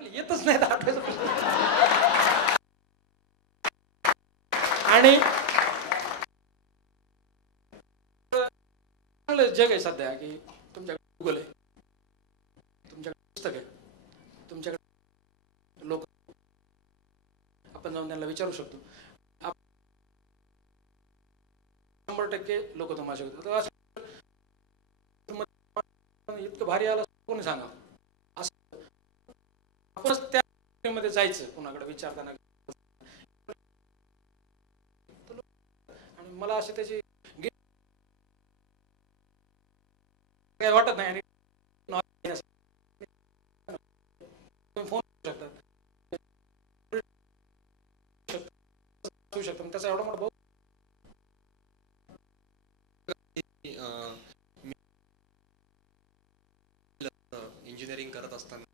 येतच नाही आठवायचं प्रश्न. आणि चांगलं जग आहे सध्या की तुमच्याकडे गुगल आहे, तुमच्याकडे पुस्तक आहे, तुमच्याकडे लोक, आपण जाऊन त्यांना विचारू शकतो. 100% लोक तुम्हाला शिकवतात. इतकं भारी आलं कोणी सांगा, असं आपणच त्या मध्ये जायचं कुणाकडे विचारताना. आणि मला अशी त्याची काही वाटत नाही. आणि तुम्ही फोन करू शकता, त्याचा एवढा मोठा इंजिनिअरिंग करत असताना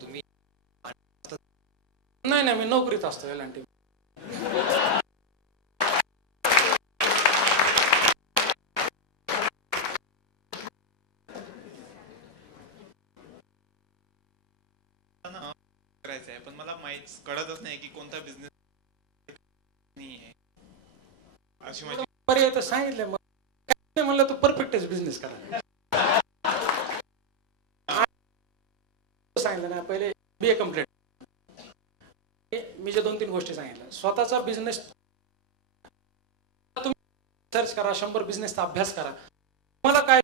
तुम्ही नाही मी नोकरीत असतो L&T. करायचं आहे पण मला माहित कळतच नाही की कोणता बिझनेस नाही अशी माझी पर्याय तर सांगितलं. मग म्हणलं तू परफेक्टच बिझनेस करा. सांगितलं ना पहिले BA कम्प्लीट. मी जे 2-3 गोष्टी सांगितल्या, स्वतःचा बिझनेस तुम्ही सर्च करा, 100 बिझनेसचा अभ्यास करा. तुम्हाला काय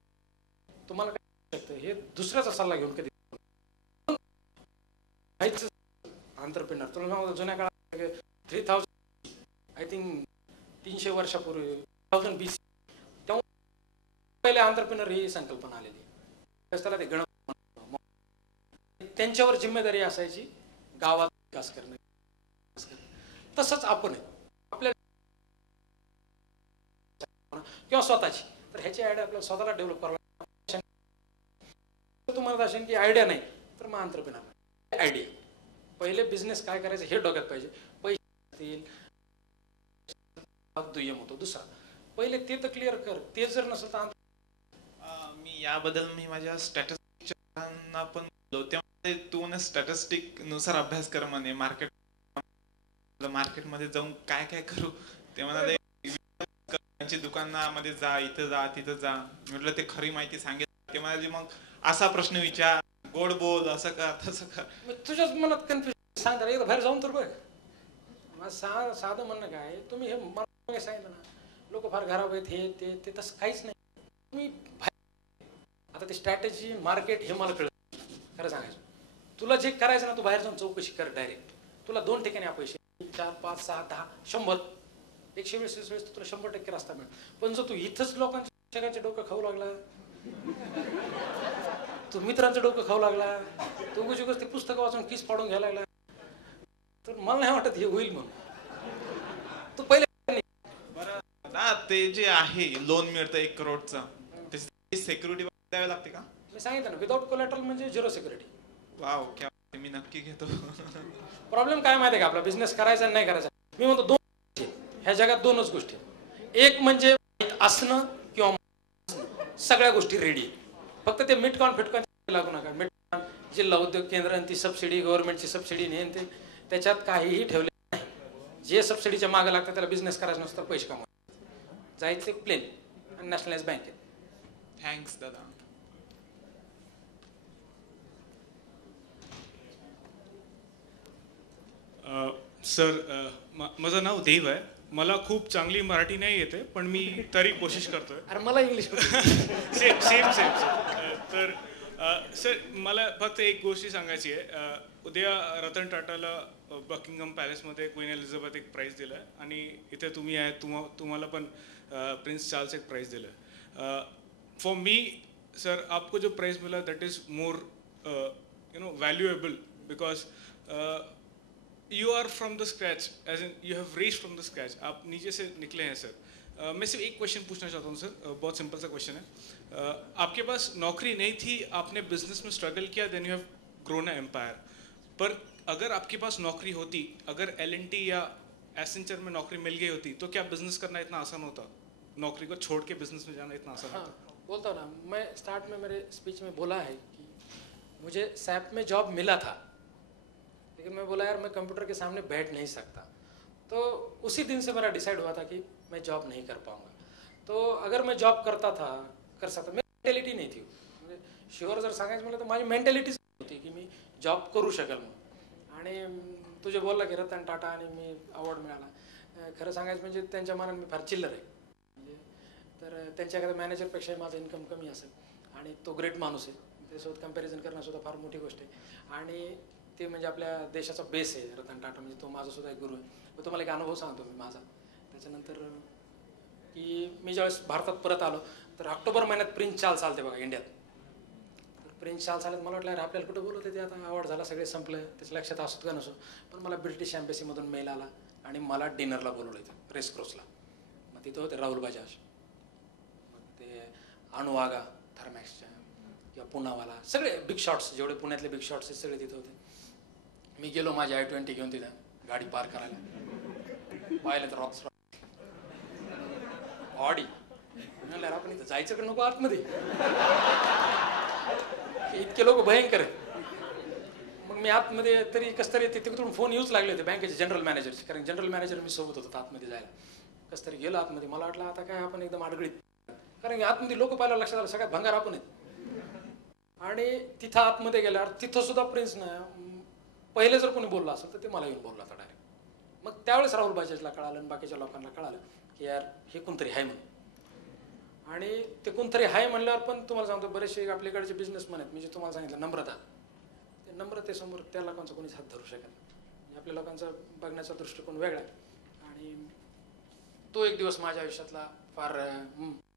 शकतं हे दुसऱ्याचा सल्ला घेऊन कधी एंटरप्रेन्योर. तुला जुन्या काळात 3000 आय थिंक 300 वर्षापूर्वी 1000 BC तेव्हा पहिले एंटरप्रेन्योर ही संकल्पना आलेली. त्याला ते गण त्यांच्यावर जिम्मेदारी असायची गावात विकास करणे. तसंच आपण आपल्या किंवा स्वतःची, तर ह्याची आयडिया आपल्याला स्वतःला डेव्हलप करावी. तुम्हाला असेल की आयडिया नाही तर मग एंटरप्रेन्योर आयडिया. पहिले बिझनेस काय करायचं हे डोक्यात पाहिजे. पैसे दुय्यम होतो. दुसरा पहिले ते तर क्लिअर कर. ते जर नसेल तर मी याबद्दल मी माझ्या स्टॅटिस्टिक्सना पण तेव्हा तू ना स्टॅटिस्टिक नुसार अभ्यास कर म्हणे. मार्केटमध्ये जाऊन काय काय करू ते म्हणाले. त्यांच्या दुकानामध्ये जा, इथं जा, तिथं जा. म्हटलं ते खरी माहिती सांगेल. ते म्हणाले मग असा प्रश्न विचार, गोड बोल, असं कर तसं कर. तुझ्याच मनात कन्फ्युजन सांग जरा. एकदा बाहेर जाऊन तर बघ. साधं म्हणणं काय, तुम्ही हे मला सांगितलं ना, लोक फार घराब आहेत, हे ते तसं काहीच नाही. तुम्ही आता ते स्ट्रॅटेजी मार्केट हे मला कळलं. खरं सांगायचं तुला जे करायचं ना, तू बाहेर जाऊन चौकशी कर डायरेक्ट. तुला 2 ठिकाणी अपयश, 4, 5, 6, 10, 100, 120 वेळेस तुला 100% रस्ता मिळेल. पण जर तू इथंच लोकांच्या सगळ्यांचे डोकं खाऊ लागला, तू मित्रांचं डोकं खाऊ लागला, तू उगाच ते पुस्तकं वाचून किस पाडून घ्यायला लागला, तर मला नाही वाटत हे होईल. म्हणून तू पहिले ना ते जे आहे लोन मिळतं 1 करोडचं, त्याची सिक्युरिटी द्यावी लागते का? मी सांगितलं ना, विदाउट कोलॅटरल म्हणजे 0 सिक्युरिटी. वाव, क्या मी नक्की घेतो. प्रॉब्लेम काय माहिती आहे का, आपला बिझनेस करायचा नाही करायचा. मी म्हणतो 2 गोष्टी ह्या जगात, 2च गोष्टी. एक म्हणजे असणं किंवा सगळ्या गोष्टी रेडी. फक्त ते मिटकॉन फिटकॉन लागू नका. मिटकॉन, जिल्हा उद्योग केंद्र आणि ती सबसिडी, गव्हर्नमेंटची सबसिडी नेन ते, त्याच्यात काहीही ठेवले नाही. जे सबसिडीच्या मागे लागतं त्याला बिझनेस करायचं नसतं, पैसे कमवायचे. जायचं प्लेन आणि नॅशनलाइज बँकेत. थँक्स दादा. सर, माझं नाव देव आहे. मला खूप चांगली मराठी नाही येते, पण मी तरी कोशिश करतोय. अरे मला इंग्लिश सेम सेम सेम. तर सर, मला फक्त एक गोष्ट सांगायची आहे. उद्या रतन टाटाला बकिंगहम पॅलेसमध्ये क्वीन एलिझाबेथ एक प्राइज दिलं आहे, आणि इथे तुम्ही आहे, तुम्हाला पण प्रिन्स चार्ल्स एक प्राइज दिलं आहे. फॉर मी सर, आपको जो प्राइज मिला that is more valuable, because you are from the scratch, as in you have raised from the scratch. आप नीचे से निकले हैं सर. मैं सिर्फ एक क्वेश्चन पूछना चाहता हूँ सर, बहुत सिंपल सा क्वेश्चन है. आपके पास नौकरी नहीं थी, आपने बिजनेस में स्ट्रगल किया, then you have grown a empire. पर अगर आपके पास नौकरी होती, अगर L&T या एसेंचर में नौकरी मिल गई होती, तो क्या बिजनेस करना इतना आसान होता? नौकरी को छोड़ के बिजनेस में जाना इतना आसान होता? बोलता हूँ ना, मैं स्टार्ट में मेरे स्पीच में बोला है कि मुझे सैप में जॉब मिला था, लेकिन मैं बोला यार मैं कंप्यूटर के सामने बैठ नहीं सकता। तो उसी दिन से मेरा डिसाइड हुआ था कि मैं जॉब नहीं कर पाऊँगा। तो अगर मैं जॉब कर सकता, मेरी मेंटॅलिटी नाही थी, म्हणजे शुअर जर सांगायचं म्हटलं तर माझी मेंटॅलिटीच होती की मी जॉब करू शकेल म्हणून। आणि तुझे बोलला की रतन टाटा आणि मी अवॉर्ड मिळाला, खरं सांगायचं म्हणजे त्यांच्या मनात मी फार चिल्लर आहे, म्हणजे तर त्यांच्या एखाद्या मॅनेजरपेक्षाही माझं इन्कम कमी असेल आणि तो ग्रेट माणूस आहे, त्यासोबत कंपॅरिझन करणंसुद्धा फार मोठी गोष्ट आहे। आणि ते म्हणजे आपल्या देशाचा बेस आहे रतन टाटा, म्हणजे तो माझासुद्धा एक गुरु आहे। मग तुम्हाला एक अनुभव सांगतो मी माझा त्याच्यानंतर, की मी ज्यावेळेस भारतात परत आलो तर ऑक्टोबर महिन्यात प्रिन्स चार्ल्स चालते बघा इंडियात। तर प्रिन्स चार्ल्स आल्यात, मला वाटलं अरे आपल्याला कुठं बोलवते ते, आता अवॉर्ड झाला सगळे संपलं, त्याच्या लक्षात असत का नसो, पण मला ब्रिटिश एम्बेसीमधून मेल आला आणि मला डिनरला बोलवलं इथं रेस क्रॉसला। मग तिथं होते राहुल बजाज, मग ते अनुवागा थर्मॅक्सच्या किंवा पुनावाला, सगळे बिग शॉट्स जेवढे पुण्यातले बिग शॉट्स आहेत सगळे तिथं होते। मी गेलो माझी i20 घेऊन तिथं गाडी पार करायला, पाहिलं तर रॉक्स ऑडी, म्हणलं आपण इथं जायचं का नको आतमध्ये, इतके लोक भयंकर आहेत। मग मी आतमध्ये तरी कस तरी तिकडून फोन येऊच लागले होते बँकेचे जनरल मॅनेजरचे, कारण जनरल मॅनेजर मी सोबत होतो आतमध्ये जायला। कस तरी गेलो आतमध्ये, मला वाटलं आता काय आपण एकदम अडगळीत, कारण की आतमध्ये लोक पाहिलं लक्षात आलं सगळ्यात भंगार आपण आहेत। आणि तिथं आतमध्ये गेल्यावर तिथं सुद्धा प्रिन्सनं पहिले जर कोणी बोललं असेल तर ते मला येऊन बोलला होता डायरेक्ट। मग त्यावेळेस राहुल बजाजला कळालं आणि बाकीच्या लोकांना कळालं की यार हे कोणतरी आहे म्हणून। आणि ते कोणतरी आहे म्हणल्यावर पण तुम्हाला सांगतो बरेचसे आपल्याकडचे बिझनेसमॅन आहेत, म्हणजे तुम्हाला सांगितलं नम्रता, ते नम्रतेसमोर त्या लोकांचा कोणीच हात धरू शकत नाही, आपल्या लोकांचा बघण्याचा दृष्टिकोन वेगळा आहे। आणि तो एक दिवस माझ्या आयुष्यातला फार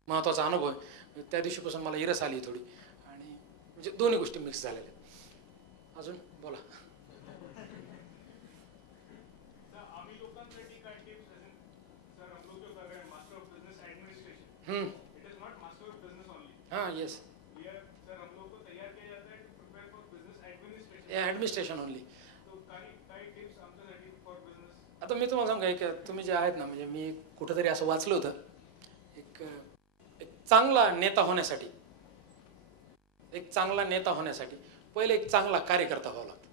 महत्त्वाचा अनुभव आहे। त्या दिवशीपासून मला इरस आली थोडी, आणि म्हणजे दोन्ही गोष्टी मिक्स झालेल्या। अजून बोला। हाँ यस, ॲडमिनिस्ट्रेशन ओनली। आता मी तुम्हाला सांगू एक, तुम्ही जे आहेत ना, म्हणजे मी कुठंतरी असं वाचलं होतं, एक चांगला नेता होण्यासाठी, पहिले एक चांगला कार्यकर्ता व्हावा लागतो।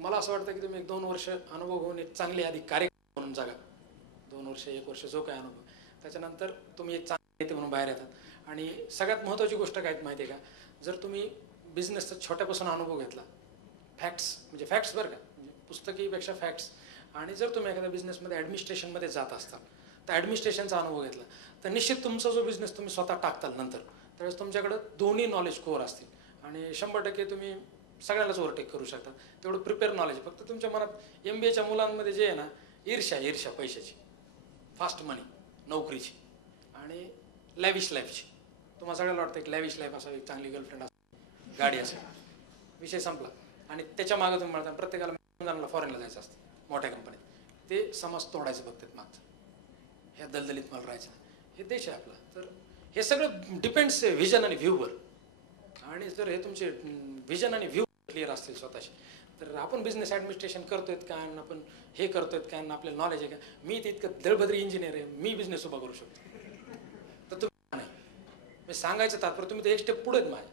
मला असं वाटतं की तुम्ही 1-2 वर्ष अनुभव घेऊन एक चांगली आधी कार्यकर्ता म्हणून जगा, 2 वर्ष 1 वर्ष जो काय अनुभव, त्याच्यानंतर तुम्ही एक चांगले नेते म्हणून बाहेर येतात। आणि सगळ्यात महत्त्वाची गोष्ट काय माहिती आहे का, जर तुम्ही बिझनेसचा छोट्यापासून अनुभव घेतला, फॅक्ट्स म्हणजे फॅक्ट्स बरं का, म्हणजे पुस्तकीपेक्षा फॅक्ट्स, आणि जर तुम्ही एखाद्या बिझनेसमध्ये ॲडमिनिस्ट्रेशनमध्ये जात असताल तर ॲडमिनिस्ट्रेशनचा अनुभव घेतला तर निश्चित तुमचा जो बिझनेस तुम्ही स्वतः टाकताल नंतर, त्यावेळेस तुमच्याकडं दोन्ही नॉलेज कोर असतील आणि 100% तुम्ही सगळ्यालाच ओव्हरटेक करू शकता, तेवढं प्रिपेअर नॉलेज। फक्त तुमच्या मनात MBAच्या मुलांमध्ये जे आहे ना, ईर्ष्या पैशाची, फास्ट मनी, नोकरीची आणि लॅविश लाईफची। तुम्हाला सगळ्याला वाटतं एक लॅविश लाईफ असावी, एक चांगली गर्लफ्रेंड असावी, गाडी असेल, विषय संपला। आणि त्याच्या मागं तुम्ही म्हणता प्रत्येकाला फॉरेनला जायचं असतं मोठ्या कंपनीत, ते समाज तोडायचं बघतात मागचं, ह्या दलदलीत मला राहायचं, हे देश आहे आपला। तर हे सगळं डिपेंड्स व्हिजन आणि व्ह्यूवर, आणि जर हे तुमचे व्हिजन आणि व्ह्यू क्लिअर असतील स्वतःचे, तर आपण बिझनेस ॲडमिनिस्ट्रेशन करतोय का, आपण हे करतोय का, आपल्याला नॉलेज आहे का, मी ते इतकं दळभद्री इंजिनियर आहे, मी बिझनेस उभा करू शकतो, तर तुम्ही नाही। मी सांगायचं तात्पर्य तुम्ही तर एक स्टेप पुढे आहेत माझ्या,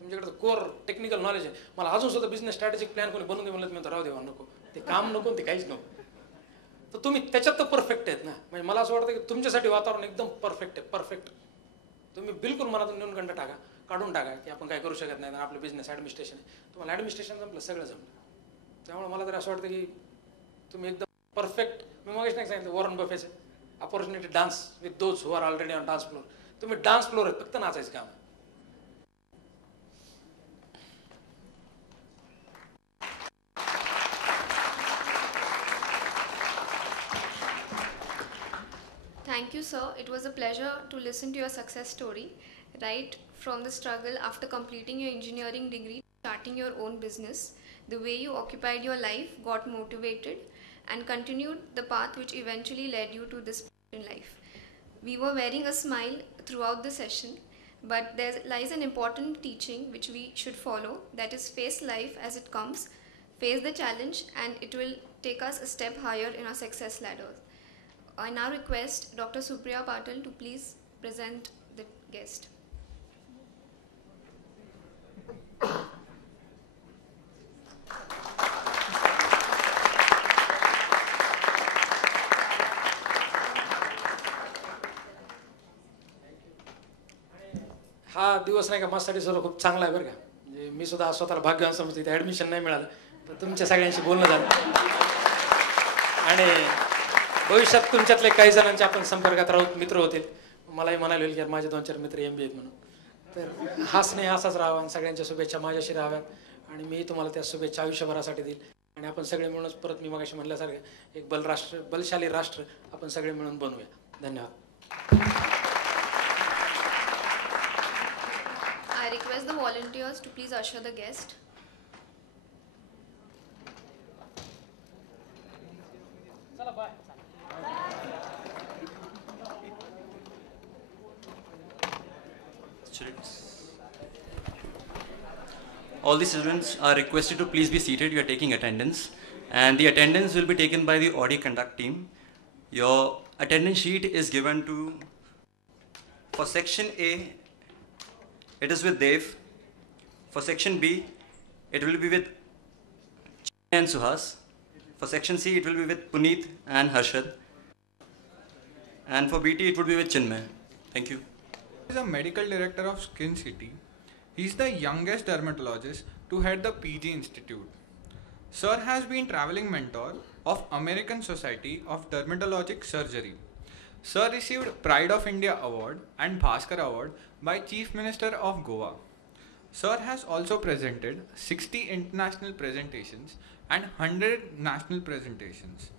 तुमच्याकडे कोर टेक्निकल नॉलेज आहे, मला अजून सुद्धा बिझनेस स्ट्रॅटेजिक प्लॅन कोणी बनवून दे म्हणलं, मी तर राहू देवा नको, ते काम नको, ते काहीच नको, तर तुम्ही त्याच्यात तर परफेक्ट आहेत ना। म्हणजे मला असं वाटतं की तुमच्यासाठी वातावरण एकदम परफेक्ट आहे, परफेक्ट। तुम्ही बिलकुल मनातून न्यूनगंड काढून टाका की आपण काय करू शकत नाही, आपलं बिझनेस ॲडमिनिस्ट्रेशन आहे, तुम्हाला ॲडमिनिस्ट्रेशन जमलं, सगळं जमलं। त्यामुळे मला तर असं वाटतं की तुम्ही एकदम परफेक्ट, मी मगाशी नाही सांगितलं वॉरन बफेचे opportunity dance with those who are already on dance floor, तुम्ही डान्स फ्लोर आहेत, फक्त नाचायचं काम आहे। Thank you, sir. It was a pleasure to listen to your success story, right from the struggle after completing your engineering degree, starting your own business, the way you occupied your life, got motivated, and continued the path which eventually led you to this point in life. We were wearing a smile throughout the session, but there lies an important teaching which we should follow, that is face life as it comes, face the challenge, and it will take us a step higher in our success ladder. I now request Dr. Supriya Patil to please present the guest. हा दिवस नाही का माझ्यासाठी सर्व खूप चांगला आहे बरं का. म्हणजे मी सुद्धा स्वतःला भाग्यवान समजतो, इथे ॲडमिशन नाही मिळालं तर तुमच्या सगळ्यांशी बोलणं झालं आणि भविष्यात तुमच्यातले काही जणांच्या आपण संपर्कात राहू, मित्र होतील. मलाही म्हणायला होईल की माझे 2-4 मित्र MBA आहेत म्हणून. तर हा स्नेह असाच राहावा आणि सगळ्यांच्या शुभेच्छा माझ्याशी राहाव्यात आणि मी तुम्हाला त्या शुभेच्छा आयुष्यभरासाठी देईल. आणि आपण सगळे मिळूनच परत मी मगाशी म्हटल्यासारखं एक बलशाली राष्ट्र आपण सगळे मिळून बनवूया. धन्यवाद. I request the volunteers to please usher the guest. Students. All the students are requested to please be seated. You are taking attendance, and the attendance will be taken by the audio conduct team. Your attendance sheet is given to, for section A, it is with Dev. For section B, it will be with Chinmay and Suhas. For section C, it will be with Puneet and Harshad. And for BT, it would be with Chinmay. Thank you. He is a medical director of Skin City. He is the youngest dermatologist to head the PG Institute. Sir has been traveling mentor of American Society of Dermatologic Surgery. Sir received Pride of India Award and Bhaskar Award by Chief Minister of Goa. Sir has also presented 60 international presentations and 100 national presentations.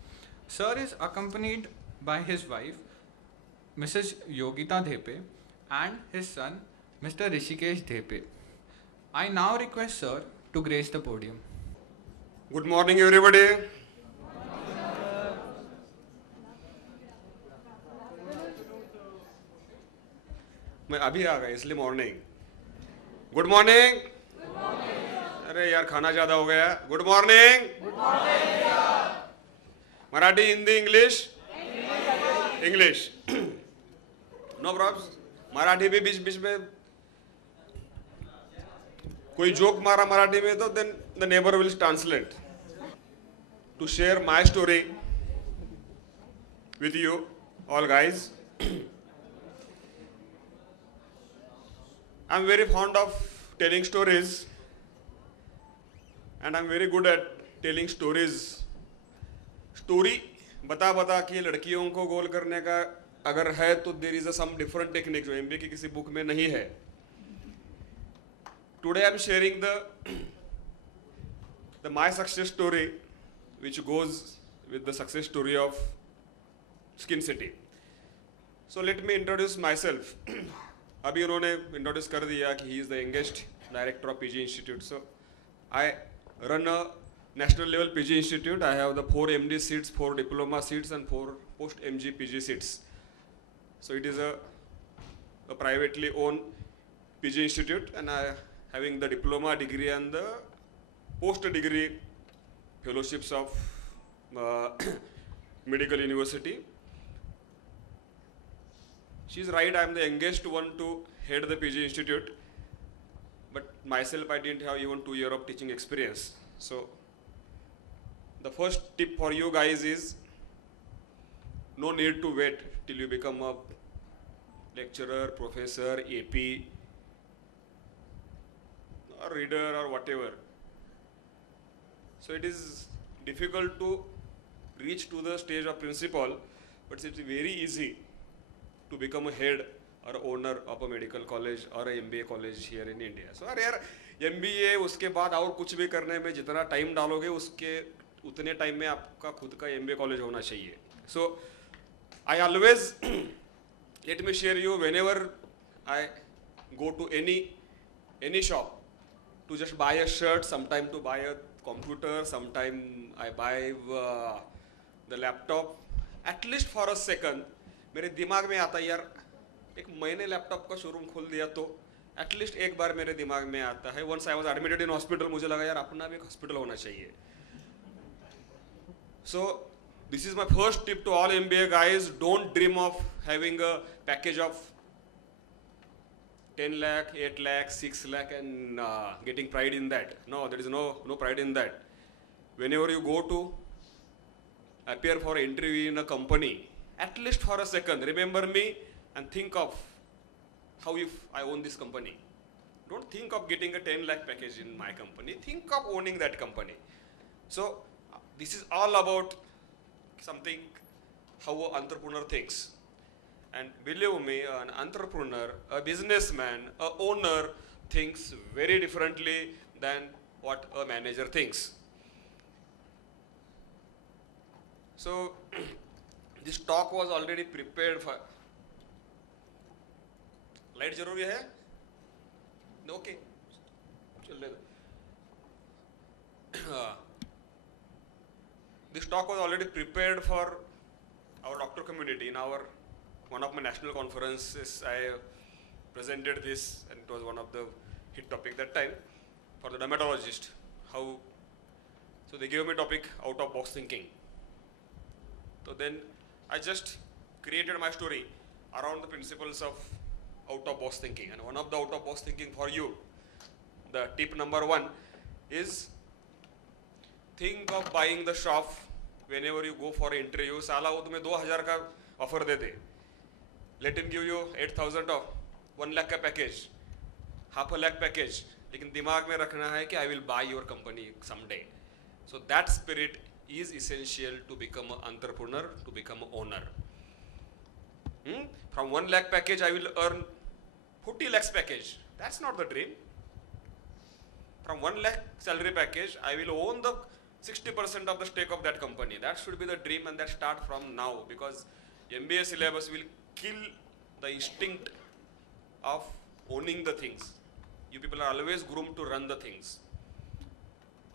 Sir is accompanied by his wife, Mrs. Yogita Dhepe, and his son, Mr. Rishikesh Dhepe. I now request Sir to grace the podium. Good morning, everybody. मैं अभी आ गया इसलिए morning. Good morning. अरे यार खाना ज्यादा हो गया. Good morning. Marathi, Hindi, English. English. No problem. Marathi भी बीच बीच में कोई जोक मारा मराठी में तो then the neighbour will translate. To share my story with you all guys. I'm very fond of telling stories and I'm very good at telling stories. Story बता बता के लड़कियों को गोल करने का अगर है तो there is a some different technique जो MBA की किसी बुक में नहीं है. Today I'm sharing the my success story which goes with the success story of Skin City. So let me introduce myself. अभी उन्होंने इंट्रोड्यूस कर दिया कि he is the youngest director of PG institute. So I run a national level PG institute. I have the 4 MD seats, 4 diploma seats and 4 post MG PG seats. So it is a privately owned PG institute and I having the diploma degree and the post degree fellowships of medical university. She's right, I'm the youngest one to head the PG Institute, but myself I didn't have even 2 years of teaching experience. So the first tip for you guys is no need to wait till you become a lecturer, professor, AP or reader or whatever. So it is difficult to reach to the stage of principal, but it's very easy to become a head or owner of a medical college or a MBA college here in India. So अरे यार MBA उसके बाद और कुछ भी करने में जितना टाइम डालोगे उसके उतने टाइम में आपका खुद का MBA कॉलेज होना चाहिए. So I always let me share you whenever I go to any shop to just buy a shirt, sometime to buy a computer, sometime I buy the laptop. At least for a second मेरे दिमाग में आता है यार एक मैंने laptop का showroom खोल दिया तो एटलीस्ट एक बार मेरे दिमाग में आता है. Once I was admitted in hospital, मुझे लगा यार अपना भी एक हॉस्पिटल होना चाहिए. So this is my first tip to all MBA guys. Don't dream of having a package of 10 lakh, 8 lakh, 6 lakh and getting pride in that. No, there is no pride in that. Whenever you go to appear for interview in a company, at least for a second, remember me and think of how if I own this company? Don't think of getting a 10 lakh package in my company. Think of owning that company. So this is all about something how an entrepreneur thinks. And believe me, an entrepreneur, a businessman, a owner thinks very differently than what a manager thinks. So this talk was already prepared for. Light जरूरी है? Okay. This talk was already prepared for our doctor community. In our one of my national conferences, I presented this, and it was one of the hit topic that time for the dermatologist. How? So they gave me topic out of box thinking. So then I just created my story around the principles of out of box thinking. And one of the out of box thinking for you, the tip number 1 is think of buying the shop whenever you go for an interview. साला वो तुम्हें 2000 का offer they they. Let him give you 8,000 of 1 lakh का package, half a lakh package. लेकिन दिमाग में रखना है कि I will buy your company someday. So that spirit is essential to become an entrepreneur, to become an owner. From 1 lakh package, I will earn 40 lakhs package. That's not the dream. From 1 lakh salary package, I will own the 60% of the stake of that company. That should be the dream, and that start from now, because MBA syllabus will kill the instinct of owning the things. You people are always groomed to run the things.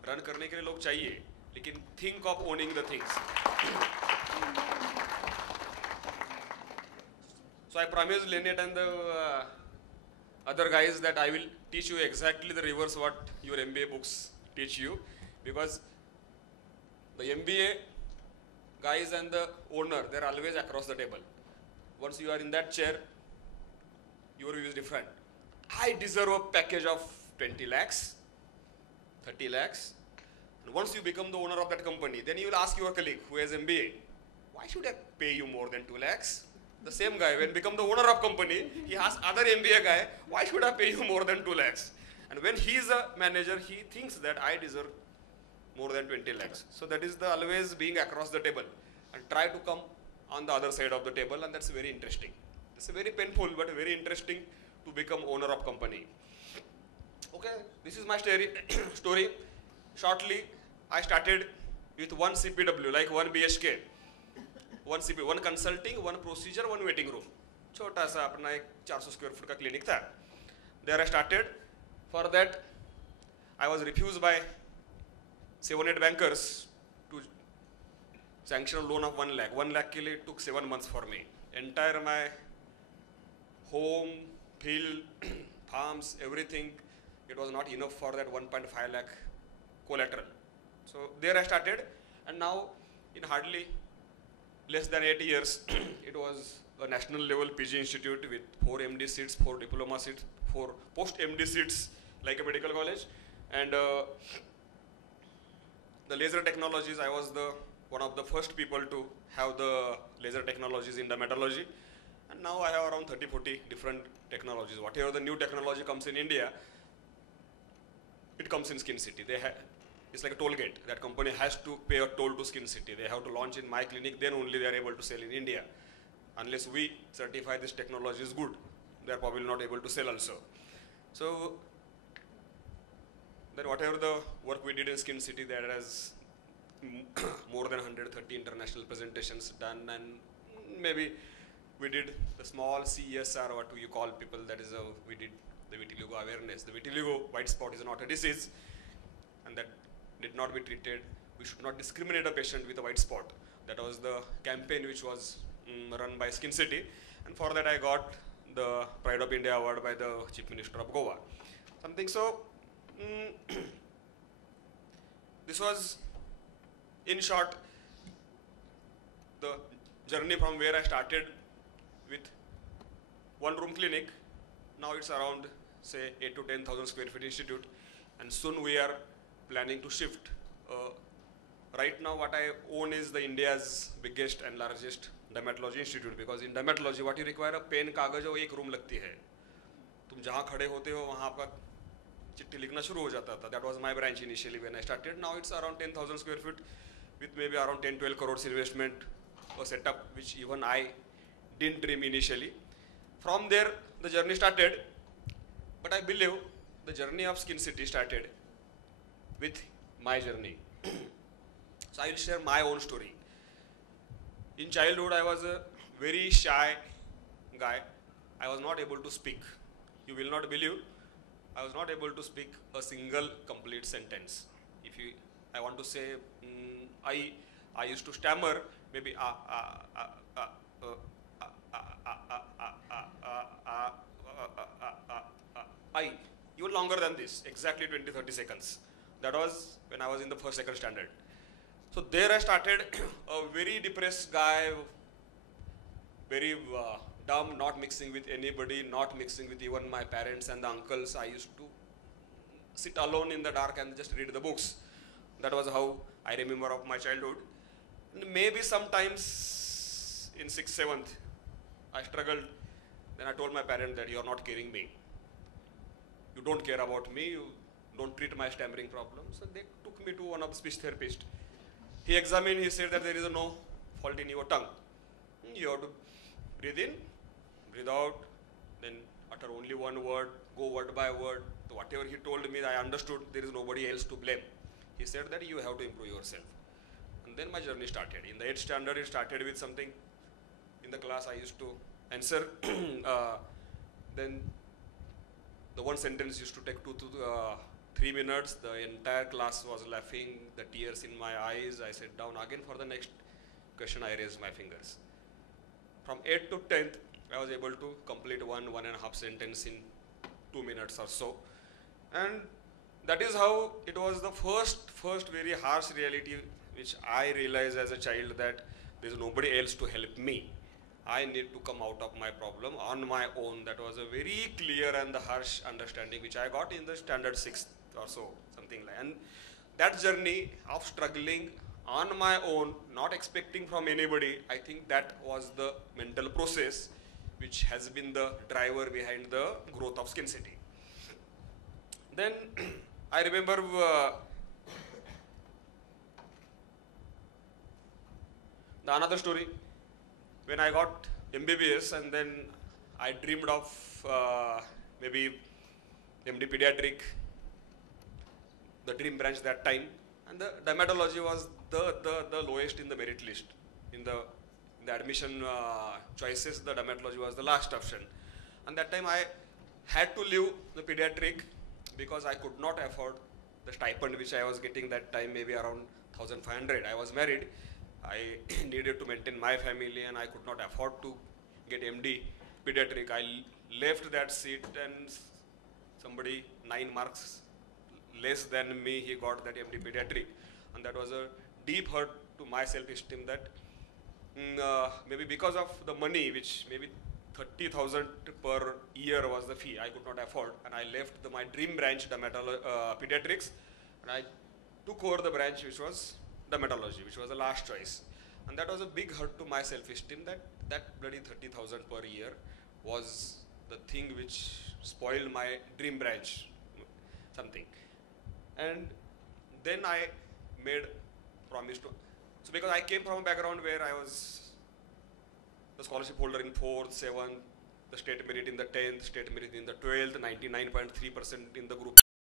Run करने के लिए लोग चाहिए, लेकिन think of owning the things. So I promised Lynette and the other guys that I will teach you exactly the reverse what your MBA books teach you, because the MBA guys and the owner, they're always across the table. Once you are in that chair, your view is different. I deserve a package of 20 lakhs, 30 lakhs. And once you become the owner of that company, then you will ask your colleague who has MBA, why should I pay you more than 2 lakhs? The same guy, when become the owner of company, he asks other MBA guy, why should I pay you more than 2 lakhs? And when he is a manager, he thinks that I deserve more than 20 lakhs. So that is the always being across the table and try to come on the other side of the table, and that's very interesting. It's very painful but very interesting to become owner of company. Okay, this is my story. Shortly, I started with one CPW, like one BHK. One CP, one consulting, one procedure, one waiting room. छोटा सा अपना एक 400 square foot का clinic था. There I started. For that, I was refused by 7-8 bankers to sanction a loan of 1 lakh. 1 lakh के लिए took 7 months for me. Entire my home, field, farms, everything, it was not enough for that 1.5 lakh collateral. So there I started, and now in hardly less than 8 years, it was a national level PG institute with 4 MD seats, 4 diploma seats, 4 post MD seats like a medical college. And the laser technologies, I was one of the first people to have the laser technologies in dermatology. And now I have around 30-40 different technologies. Whatever the new technology comes in India, it comes in Skin City. It's like a toll gate. That company has to pay a toll to Skin City. They have to launch in my clinic, then only they are able to sell in India. Unless we certify this technology is good, they are probably not able to sell also. So then whatever the work we did in Skin City, there has more than 130 international presentations done, and maybe we did the small CSR, what you call people, that is we did the vitiligo awareness. The vitiligo white spot is not a disease, and that did not be treated. We should not discriminate a patient with a white spot. That was the campaign which was run by Skin City, and for that I got the Pride of India award by the Chief Minister of Goa. Something so, this was in short the journey from where I started with one room clinic. Now it's around say 8 to 10,000 square feet institute, and soon we are planning to shift. Right now what I own is the India's biggest and largest dermatology institute, because in dermatology what you require a pen कागज और एक room लगती है. तुम जहाँ खड़े होते हो वहाँ आपका चिट्ठी लिखना शुरू हो जाता था. That was my branch initially when I started. Now it's around 10,000 square feet with maybe around 10-12 crores investment, a setup which even I didn't dream initially. From there, the journey started, but I believe the journey of Skin City started with my journey. So I will share my own story. In childhood, I was a very shy guy. I was not able to speak. You will not believe, I was not able to speak a single complete sentence. If you, I want to say, I used to stammer, maybe I, even longer than this, exactly 20-30 seconds. That was when I was in the first, second standard. So there I started a very depressed guy, very dumb, not mixing with anybody, not mixing with even my parents and the uncles. I used to sit alone in the dark and just read the books. That was how I remember of my childhood. Maybe sometimes in 6th, 7th, I struggled. Then I told my parents that you are not caring me. You don't care about me. You don't treat my stammering problem. So they took me to one of the speech therapists. He examined, he said that there is no fault in your tongue. You have to breathe in, breathe out, then utter only one word, go word by word. So whatever he told me, I understood there is nobody else to blame. He said that you have to improve yourself. And then my journey started. In the 8th standard, it started with something. In the class, I used to answer. Then the one sentence used to take 2 to 3 minutes. The entire class was laughing, the tears in my eyes. I sat down again for the next question. I raised my fingers. From 8th to 10th, I was able to complete 1.5 sentence in 2 minutes or so. And that is how it was the first very harsh reality which I realized as a child that there is nobody else to help me. I need to come out of my problem on my own. That was a very clear and the harsh understanding which I got in the standard 6th or so, something like. And that journey of struggling on my own, not expecting from anybody, I think that was the mental process which has been the driver behind the growth of Skin City. Then I remember the another story. When I got MBBS and then I dreamed of maybe MD Pediatric, the dream branch that time, and the dermatology was the lowest in the merit list. In the admission choices, the dermatology was the last option. And that time I had to leave the pediatric because I could not afford the stipend which I was getting that time, maybe around 1,500. I was married. I needed to maintain my family and I could not afford to get MD pediatric. I left that seat and somebody 9 marks less than me, he got that MD pediatric. And that was a deep hurt to my self-esteem that maybe because of the money, which maybe 30,000 per year was the fee, I could not afford. And I left my dream branch, pediatrics, and I took over the branch which was dermatology, which was the last choice. And that was a big hurt to my self-esteem that bloody 30,000 per year was the thing which spoiled my dream branch, something. And then I made promise to, so because I came from a background where I was the scholarship holder in 4th, 7th, the state merit in the 10th, state merit in the 12th, 99.3% in the group